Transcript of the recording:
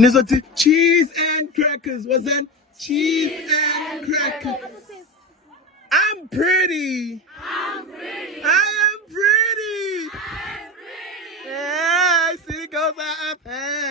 This what's it? Cheese and crackers. What's that? Cheese and crackers. I'm pretty. I'm pretty. I am pretty. I am pretty. Yeah, I see it goes up. Hey.